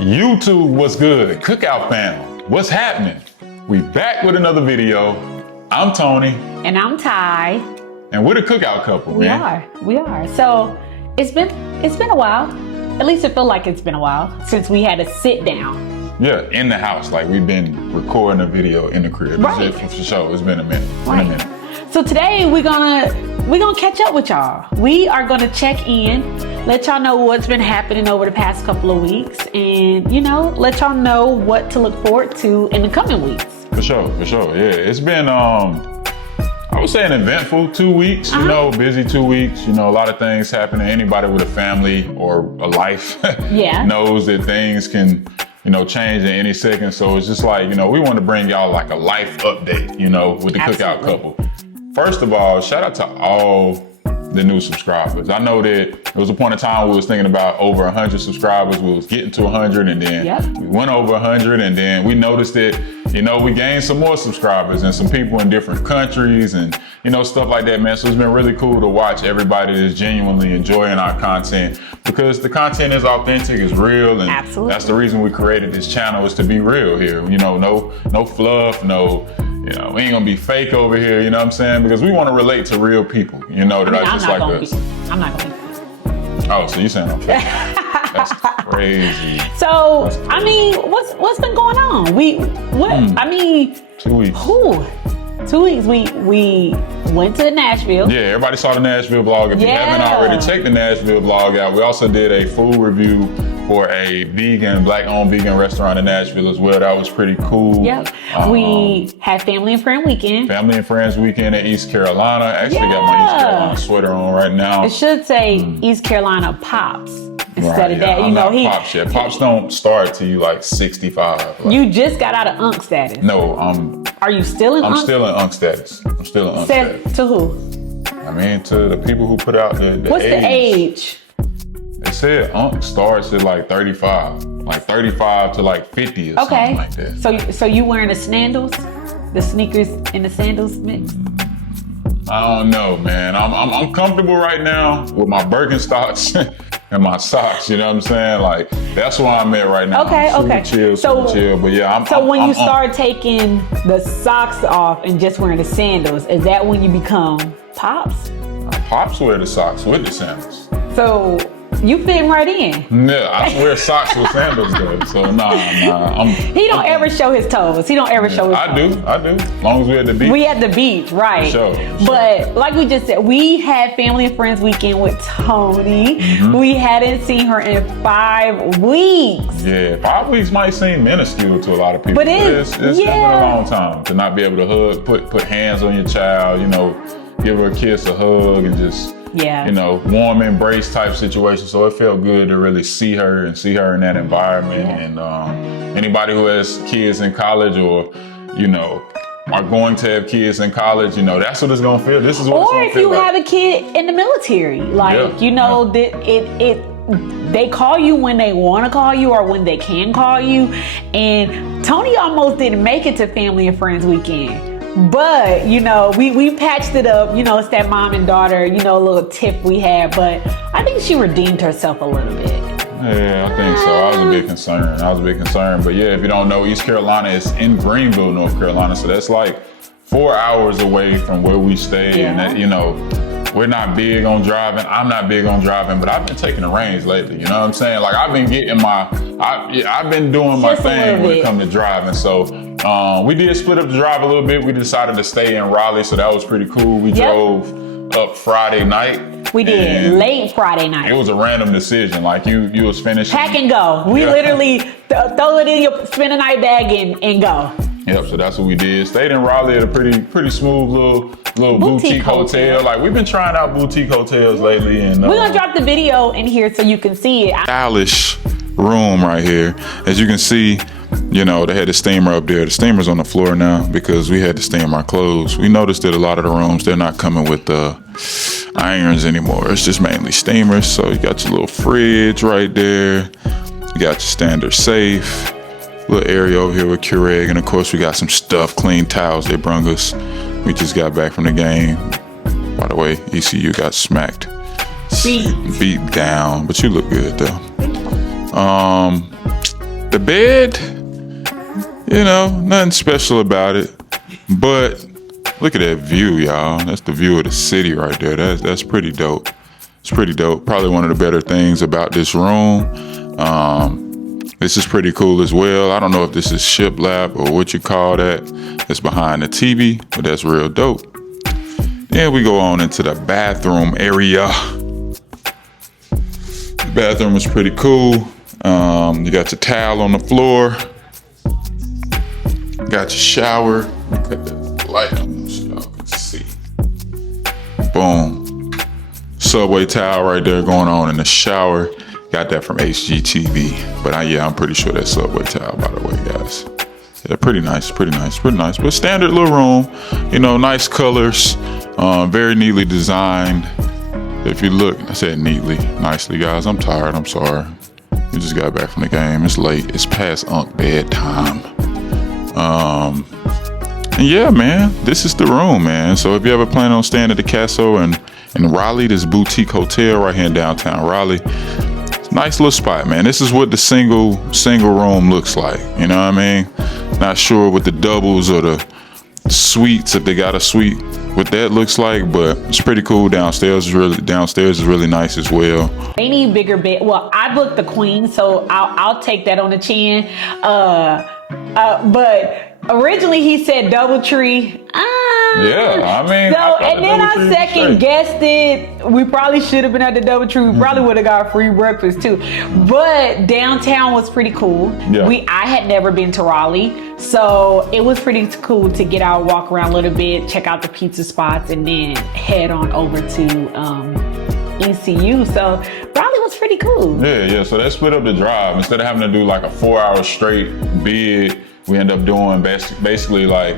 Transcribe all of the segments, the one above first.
YouTube, what's good? Cookout family, what's happening? We back with another video. I'm Tony. And I'm Ty. And we're the Cookout couple, man. We are. So it's been a while. At least it feels like it's been a while since we had a sit down. Yeah, in the house. Like we've been recording a video in the crib. Right. For sure. It's been a minute. Right. So today we're gonna catch up with y'all. We are gonna check in, let y'all know what's been happening over the past couple of weeks, and let y'all know what to look forward to in the coming weeks. For sure. Yeah, it's been I would say an eventful 2 weeks. Busy 2 weeks. A lot of things happening. Anybody with a family or a life knows that things can change in any second. So it's just like, we want to bring y'all like a life update, with the Cookout couple. First of all, shout out to all the new subscribers. I know that there was a point in time we was thinking about over 100 subscribers. We was getting to 100 and then we went over 100 and then we noticed that, we gained some more subscribers and some people in different countries and, stuff like that, man. So it's been really cool to watch everybody that's genuinely enjoying our content because the content is authentic, it's real. And absolutely. That's the reason we created this channel, is to be real here. No fluff, we ain't gonna be fake over here, you know what I'm saying? Because we want to relate to real people, that are just like us. I'm not gonna be. Oh, so you saying I'm fake? That's crazy. So, what's been going on? 2 weeks. 2 weeks. We went to Nashville. Yeah, everybody saw the Nashville vlog. If you haven't already, check the Nashville vlog out. We also did a food review for a black-owned vegan restaurant in Nashville as well. That was pretty cool. Yep. We had family and friend weekend. Family and friends weekend in East Carolina. Actually got my East Carolina sweater on right now. It should say East Carolina Pops instead of that. I'm not Pops yet. Pops don't start till you like 65. You just got out of UNC status. No, Are you still in UNC? I'm still in UNC status. Said to who? To the people who put out the What's the age? They said UNC starts at like 35. Like 35 to like 50 or something like that. So you wearing the sandals? The sneakers and the sandals mix? I don't know, man. I'm comfortable right now with my Birkenstocks and my socks, you know what I'm saying? Like, that's where I'm at right now. Okay. Chill. But yeah, So when you start taking the socks off and just wearing the sandals, is that when you become Pops? Pops wear the socks with the sandals. So you fit right in. Yeah, I wear socks with sandals though. So nah. He don't ever show his toes. He don't ever show his toes. I do. As long as we're at the beach. We at the beach, right. For sure. But like we just said, we had family and friends weekend with Tony. Mm-hmm. We hadn't seen her in 5 weeks. Yeah, 5 weeks might seem minuscule to a lot of people. But it's been a long time to not be able to hug, put hands on your child, give her a kiss, a hug, and just warm embrace type situation. So it felt good to really see her in that environment. Yeah. And anybody who has kids in college or, are going to have kids in college, that's what it's gonna feel. This is what it's gonna feel. Or if you have a kid in the military, they call you when they want to call you or when they can call you. And Tony almost didn't make it to family and friends weekend. But, we patched it up. It's that mom and daughter, little tip we had. But I think she redeemed herself a little bit. Yeah, I think so. I was a bit concerned. But yeah, if you don't know, East Carolina is in Greenville, North Carolina. So that's like 4 hours away from where we stay. Yeah. And that, we're not big on driving. I'm not big on driving, but I've been taking the reins lately. You know what I'm saying? Like I've been I've been doing my thing when it comes to driving. So we did split up the drive a little bit. We decided to stay in Raleigh, so that was pretty cool. We drove up Friday night. We did late Friday night. It was a random decision. Like you was finishing. Pack and go. We literally throw it in your spend a night bag and go. Yep. So that's what we did. Stayed in Raleigh at a pretty smooth little boutique hotel. Like we've been trying out boutique hotels lately, and we're gonna drop the video in here so you can see it. Stylish room right here. As you can see, they had the steamer up there. The steamer's on the floor now because we had to steam our clothes. We noticed that a lot of the rooms, they're not coming with irons anymore. It's just mainly steamers. So you got your little fridge right there. You got your standard safe. Little area over here with Keurig. And of course, we got some stuff, clean towels they brung us. We just got back from the game. By the way, ECU got smacked. Beat down. But you look good though. The bed, you know, nothing special about it. But look at that view, y'all. That's the view of the city right there. That's pretty dope. It's pretty dope. Probably one of the better things about this room. This is pretty cool as well. I don't know if this is shiplap or what you call that. It's behind the TV, but that's real dope. Then we go on into the bathroom area. The bathroom is pretty cool. You got your towel on the floor. Got your shower. Let me cut the light on so y'all can see. Boom. Subway towel right there going on in the shower. Got that from HGTV. But I'm pretty sure that's Subway towel, by the way, guys. Yeah, pretty nice. But standard little room, you know, nice colors, very neatly designed. If you look, I said neatly, nicely, guys. I'm tired, I'm sorry. We just got back from the game. It's late, it's past Unc bedtime. And yeah, man, this is the room, man. So if you ever plan on staying at the Castle in Raleigh, this boutique hotel right here in downtown Raleigh, nice little spot, man. This is what the single room looks like. You know what I mean? Not sure what the doubles or the suites, if they got a suite, what that looks like, but it's pretty cool. Downstairs is really nice as well. They need bigger bed. Well, I booked the queen, so I'll take that on the chin. But originally he said DoubleTree. Yeah, I mean. So, and then I second guessed it. We probably should have been at the DoubleTree. We probably would have got free breakfast too. But downtown was pretty cool. Yeah. I had never been to Raleigh, so it was pretty cool to get out, walk around a little bit, check out the pizza spots, and then head on over to ECU. So Raleigh was pretty cool. Yeah. So they split up the drive. Instead of having to do like a 4-hour straight bid, we end up doing basically like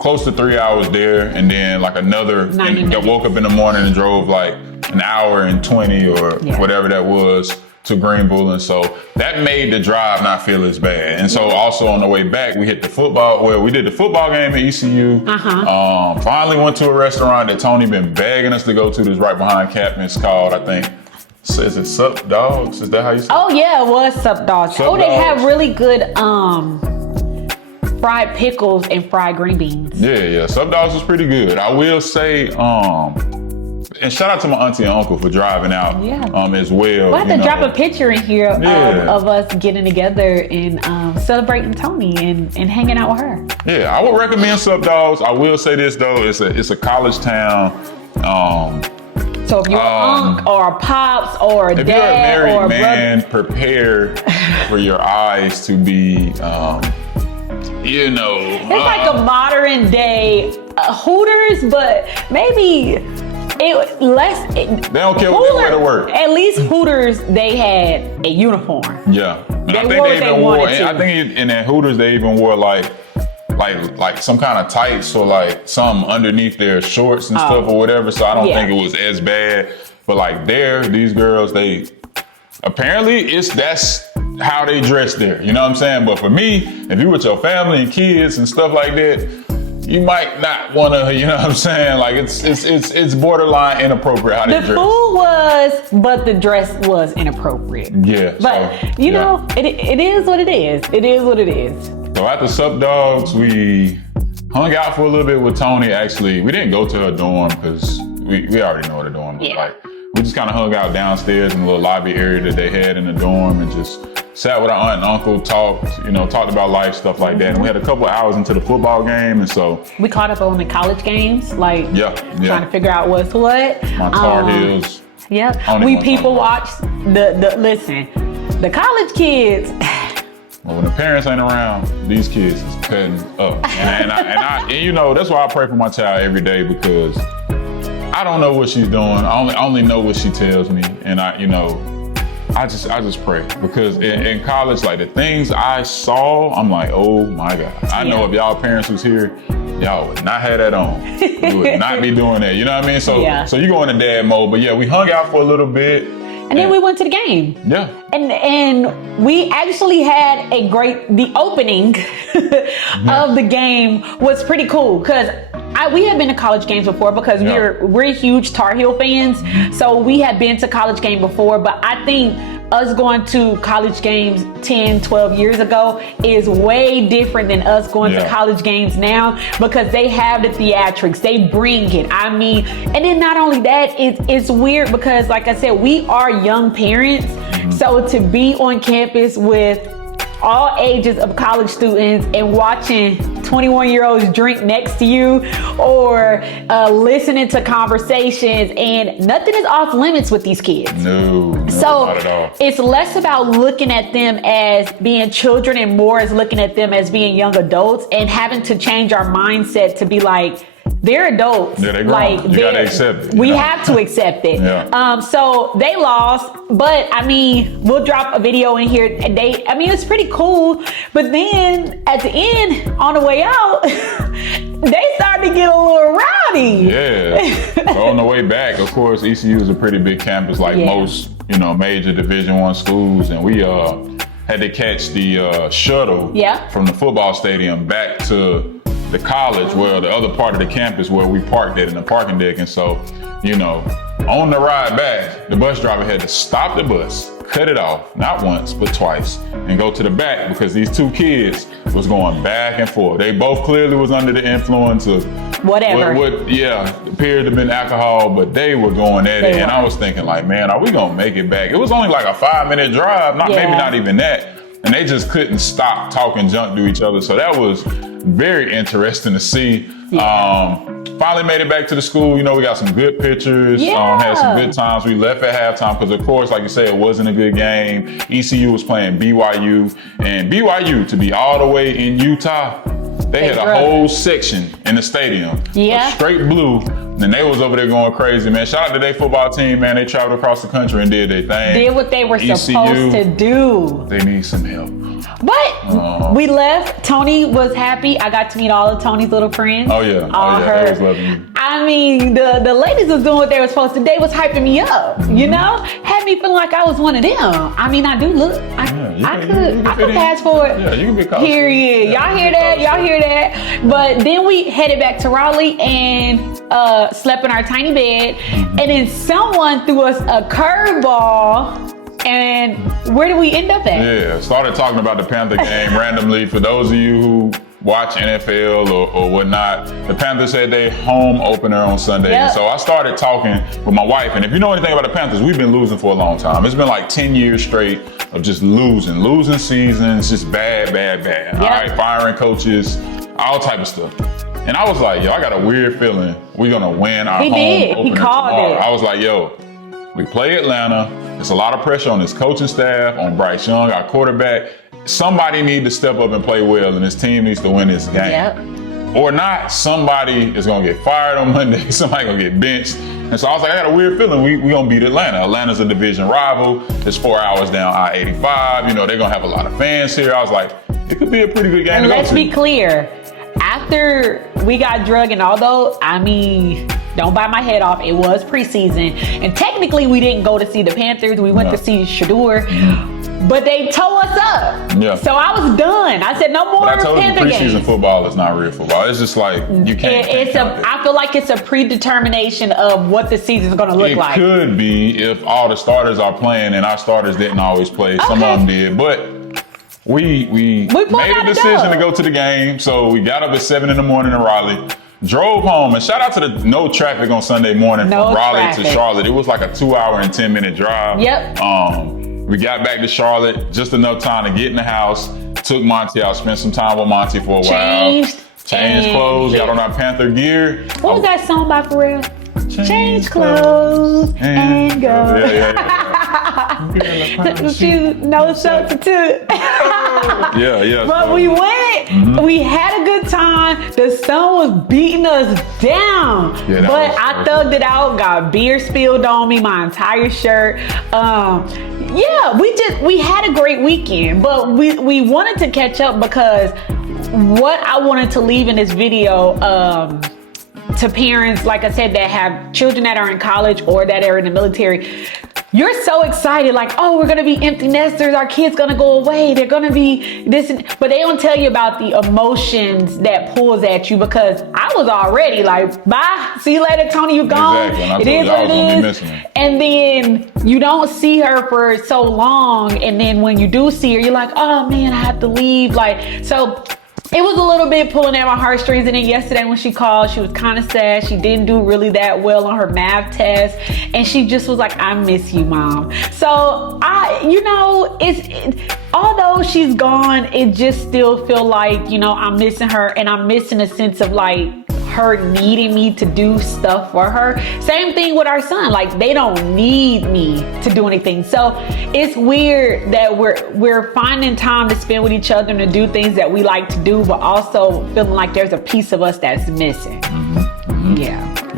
close to 3 hours there, and then like another, and woke up in the morning and drove like an hour and 20 or whatever that was to Greenville. And so that made the drive not feel as bad. And so also on the way back, we hit the football. Well, we did the football game at ECU. Finally went to a restaurant that Tony been begging us to go to. That's right behind Captain. It's called, I think, is it Sup Dogs? Is that how you say it? Oh yeah, it was Sup Dogs. They have really good fried pickles and fried green beans. Yeah. Sup Dogs was pretty good. I will say, and shout out to my auntie and uncle for driving out as well. We'll have to drop a picture in here of us getting together and celebrating Tony and hanging out with her. Yeah, I would recommend Sup Dogs. I will say this though, it's a college town. So if you're an unc or a pops or a dad, if you're a married or a man, prepare for your eyes to be, it's like a modern day Hooters, but maybe less. They don't care what they wear to work. At least Hooters, they had a uniform. Yeah, and I think in that Hooters they even wore like some kind of tights or like some underneath their shorts and stuff or whatever. So I don't think it was as bad. But like these girls, they apparently that's how they dress there. You know what I'm saying? But for me, if you with your family and kids and stuff like that, you might not want to. You know what I'm saying? Like it's borderline inappropriate how they dress. The food was, but the dress was inappropriate. Yeah. But you know, it is what it is. It is what it is. So after Sup Dogs, we hung out for a little bit with Tony. Actually, we didn't go to her dorm because we already know what her dorm was like. We just kind of hung out downstairs in the little lobby area that they had in the dorm and just sat with our aunt and uncle, talked about life, stuff like that. And we had a couple hours into the football game, and so we caught up on the college games, like trying to figure out what's what. My Tar Heels. We people watched the college kids. Well, when the parents ain't around, these kids is cutting up. And that's why I pray for my child every day, because I don't know what she's doing. I only know what she tells me. And I just pray, because in college, like the things I saw, I'm like, oh my God. I know if y'all parents was here, y'all would not have that on. We would not be doing that. You know what I mean? So you go into dad mode. But we hung out for a little bit. And then we went to the game. Yeah. And we actually had the opening of the game was pretty cool, because we had been to college games before, because we're huge Tar Heel fans. So we had been to college game before, but I think us going to college games 10, 12 years ago is way different than us going to college games now, because they have the theatrics, they bring it. I mean, and then not only that, it's weird because, like I said, we are young parents. So to be on campus with all ages of college students and watching 21-year-olds drink next to you, or listening to conversations, and nothing is off limits with these kids. No, so not at all. It's less about looking at them as being children and more as looking at them as being young adults, and having to change our mindset to be like, they're adults. Yeah, they're grown. Like, you gotta accept it. We have to accept it. So they lost, but I mean, we'll drop a video in here. It's pretty cool. But then at the end, on the way out, they started to get a little rowdy. Yeah. So on the way back, of course, ECU is a pretty big campus, like most, major Division I schools, and we had to catch the shuttle from the football stadium back to the college, where the other part of the campus where we parked at in the parking deck. And so, on the ride back, the bus driver had to stop the bus, cut it off, not once, but twice, and go to the back because these two kids was going back and forth. They both clearly was under the influence of whatever. What appeared to have been alcohol, but they were going at it. And I was thinking like, man, are we gonna make it back? It was only like a 5-minute drive, maybe not even that. And they just couldn't stop talking junk to each other. So that was very interesting to see. Finally made it back to the school. We got some good pictures, had some good times. We left at halftime because, of course, like you said, it wasn't a good game. ECU was playing BYU, and BYU, to be all the way in Utah, they had a whole section in the stadium, straight blue, and they was over there going crazy, man. Shout out to their football team, man. They traveled across the country and did their thing. Did what they were supposed to do. They need some help. But we left. Tony was happy. I got to meet all of Tony's little friends. Oh yeah. They was loving you. I mean, the ladies was doing what they were supposed to. They was hyping me up, had me feeling like I was one of them. I mean, I do look. I could pass for it. Yeah, you can be called. Period. Y'all hear that? Y'all hear that? But then we headed back to Raleigh and slept in our tiny bed, and then someone threw us a curveball. And where did we end up at? Yeah, started talking about the Panther game randomly. For those of you who watch NFL or whatnot, the Panthers had their home opener on Sunday. And so I started talking with my wife. And if you know anything about the Panthers, we've been losing for a long time. It's been like 10 years straight of just losing seasons, just bad. All right, firing coaches, all type of stuff. And I was like, I got a weird feeling we're going to win our home opener He called tomorrow. it. I was like, we play Atlanta. There's a lot of pressure on this coaching staff, on Bryce Young, our quarterback. Somebody needs to step up and play well, and this team needs to win this game. Or not, somebody is going to get fired on Monday. Somebody going to get benched. And so I was like, I got a weird feeling we going to beat Atlanta. Atlanta's a division rival. It's 4 hours down I-85. They're going to have a lot of fans here. I was like, it could be a pretty good game to go to. Let's be clear. After we got drug, and although, don't bite my head off, it was preseason. And technically, we didn't go to see the Panthers. We went to see Shador. But they tore us up. Yeah. So I was done. I said, no more Panther games. I told you, preseason football is not real football. It's just like, you can't. I feel like it's a predetermination of what the season's going to look like. It could be if all the starters are playing, and our starters didn't always play. Some of them did. But we made a decision to go to the game. So we got up at 7 a.m. in Raleigh. Drove home, and shout out to the no traffic on Sunday morning from Raleigh to Charlotte. It was like a 2-hour and 10-minute drive. We got back to Charlotte, just enough time to get in the house, took Monty out, spent some time with Monty for a while. Changed clothes, got on our Panther gear. What was that song by Pharrell? Change clothes and go. No substitute. But we went, we had a good time. The sun was beating us down. But I thugged it out, got beer spilled on me, my entire shirt. We had a great weekend, but we wanted to catch up because what I wanted to leave in this video, to parents, like I said, that have children that are in college or that are in the military, you're so excited, like, oh, we're gonna be empty nesters, our kids gonna go away, they're gonna be this, but they don't tell you about the emotions that pulls at you, because I was already like, bye, see you later, Tony, you gone. Exactly. It is what it is. And then you don't see her for so long, and then when you do see her, you're like, oh man, I have to leave. Like, so it was a little bit pulling at my heartstrings. And then yesterday when she called, she was kind of sad. She didn't do really that well on her math test. And she just was like, I miss you, Mom. So although she's gone, it just still feel like, I'm missing her, and I'm missing a sense of like her needing me to do stuff for her. Same thing with our son. Like, they don't need me to do anything. So it's weird that we're finding time to spend with each other and to do things that we like to do, but also feeling like there's a piece of us that's missing. Mm-hmm.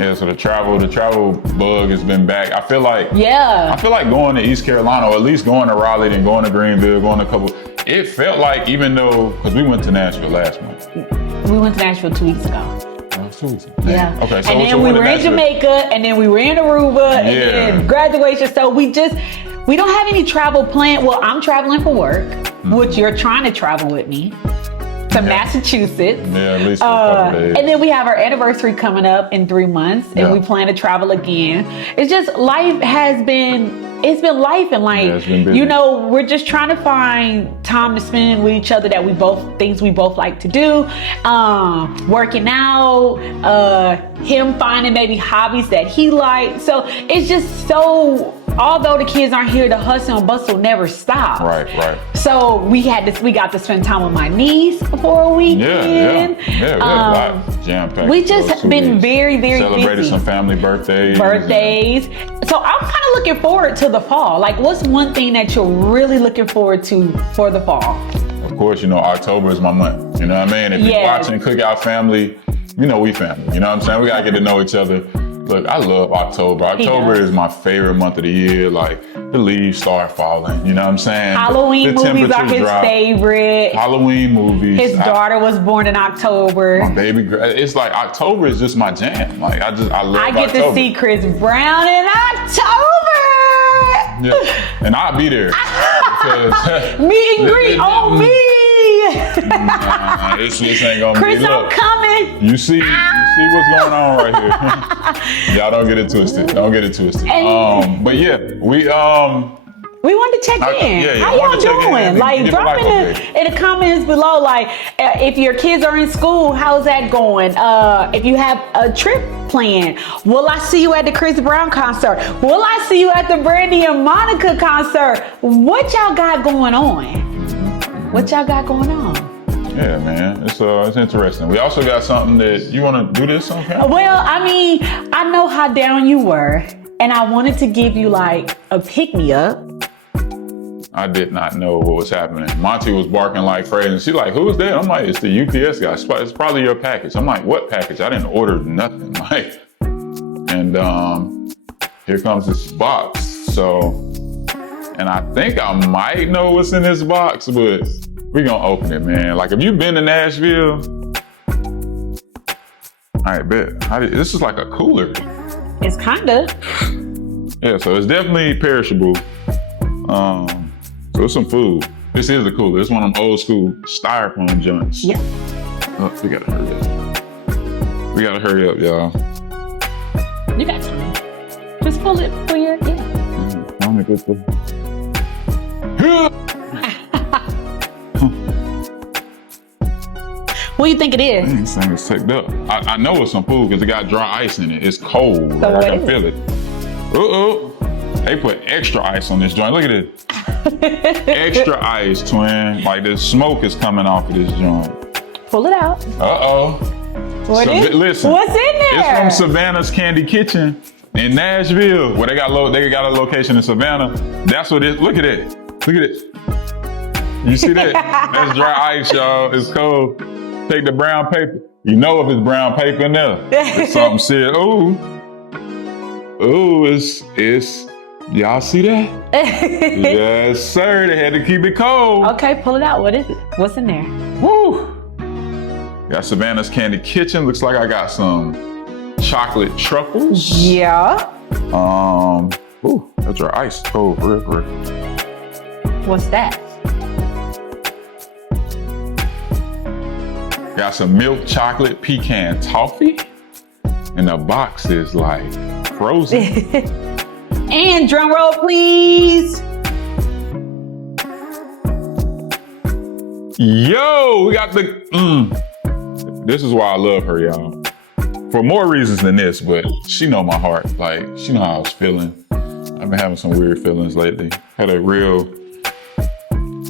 Yeah, so the travel bug has been back. I feel like going to East Carolina, or at least going to Raleigh and going to Greenville, going to a couple. It felt like, even though, because we went to Nashville last month. We went to Nashville 2 weeks ago. Yeah. Okay. So, and then we were in Jamaica, and then we were in Aruba, and then graduation. So we don't have any travel planned. Well, I'm traveling for work, which you're trying to travel with me to Massachusetts. Yeah, at least for a couple days. And then we have our anniversary coming up in 3 months, and we plan to travel again. It's just life has been. It's been life, and like, we're just trying to find time to spend with each other things we both like to do. Working out, him finding maybe hobbies that he likes. So it's just although the kids aren't here, the hustle and bustle never stops. Right. So we got to spend time with my niece for a weekend. Yeah, jam-packed. We just been very, very celebrated busy. Some family birthdays. So I'm kind of looking forward to the fall. Like, what's one thing that you're really looking forward to for the fall? Of course, October is my month. You know what I mean? If you're watching Cookout family, we family. You know what I'm saying? We got to get to know each other. Look, I love October. October is my favorite month of the year. Like, the leaves start falling. You know what I'm saying? Halloween movies are his favorite. Halloween movies. His daughter was born in October. My baby, it's like October is just my jam. Like, I love October. I get to see Chris Brown in October. Yeah, and I'll be there. Meet and greet on me. Nah, this ain't gonna Chris, be. Look, I'm coming. You see what's going on right here. Y'all don't get it twisted. But yeah, we wanted to check in. How y'all doing? Like, drop in the comments below. Like, if your kids are in school, how's that going? If you have a trip planned, will I see you at the Chris Brown concert? Will I see you at the Brandy and Monica concert? What y'all got going on? Yeah, man, it's interesting. We also got something that you want to do this on camera? Well, I mean, I know how down you were, and I wanted to give you like a pick-me-up. I did not know what was happening. Monty was barking like crazy, and she's like, "Who is that?" I'm like, "It's the UPS guy. It's probably your package." I'm like, "What package? I didn't order nothing." Like, and here comes this box. So, and I think I might know what's in this box, but we're gonna open it, man. Like, if you've been to Nashville, I bet. This is like a cooler. It's kinda. Yeah, so it's definitely perishable. So it's some food. This is a cooler. It's one of them old school styrofoam joints. Yeah. Oh, we gotta hurry up. Y'all. You got time. Just pull it for your, I'm a good food. What do you think it is? This thing is ticked up. I know it's some food because it got dry ice in it. It's cold. So I can feel it. They put extra ice on this joint. Look at it. Extra ice, twin. Like, the smoke is coming off of this joint. Pull it out. Listen. What's in there? It's from Savannah's Candy Kitchen in Nashville, where they got a location in Savannah. That's what it is. Look at it. You see that? That's dry ice, y'all. It's cold. Take the brown paper. You know if it's brown paper in there. It's something serious. It's y'all see that? Yes, sir. They had to keep it cold. Okay, pull it out. What is it? What's in there? Woo! Got Savannah's Candy Kitchen. Looks like I got some chocolate truffles. Yeah. That's your ice cold, for real. What's that? Got some milk chocolate pecan toffee, and the box is like frozen. And drum roll, please. Yo, we got the. This is why I love her, y'all. For more reasons than this, but she know my heart. Like, she know how I was feeling. I've been having some weird feelings lately. Had a real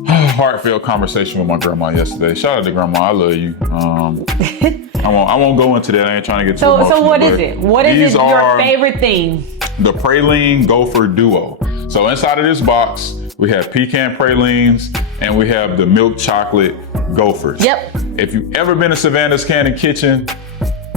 heartfelt conversation with my grandma yesterday. Shout out to grandma, I love you. I won't go into that. I ain't trying to get too emotional. So what is it? What is your favorite thing? The praline gopher duo. So inside of this box, we have pecan pralines and we have the milk chocolate gophers. Yep. If you've ever been to Savannah's Cannon Kitchen,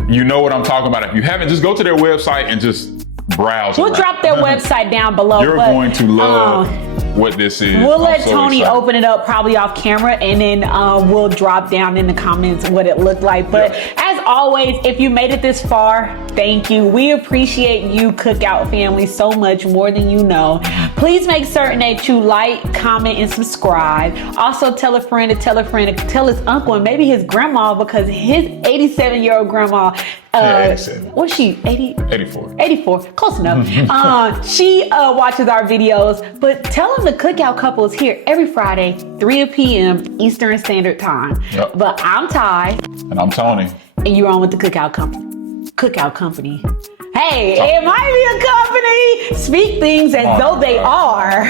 you know what I'm talking about. If you haven't, just go to their website and just browse. We'll drop their website down below. You're going to love what this is. We'll let Tony open it up probably off camera, and then we'll drop down in the comments what it looked like. But as always, if you made it this far, thank you. We appreciate you, Cookout family, so much, more than you know. Please make certain that you like, comment, and subscribe. Also, tell a friend to tell his uncle and maybe his grandma, because his 87-year-old grandma, 87. what's she, 80? 84. 84, close enough. She watches our videos, but tell them the Cookout couple is here every Friday, 3 p.m. Eastern Standard Time. Yep. But I'm Ty. And I'm Tony. And you're on with the Cookout Company. Cookout Company. Hey, it might be a company. Speak things as though they are.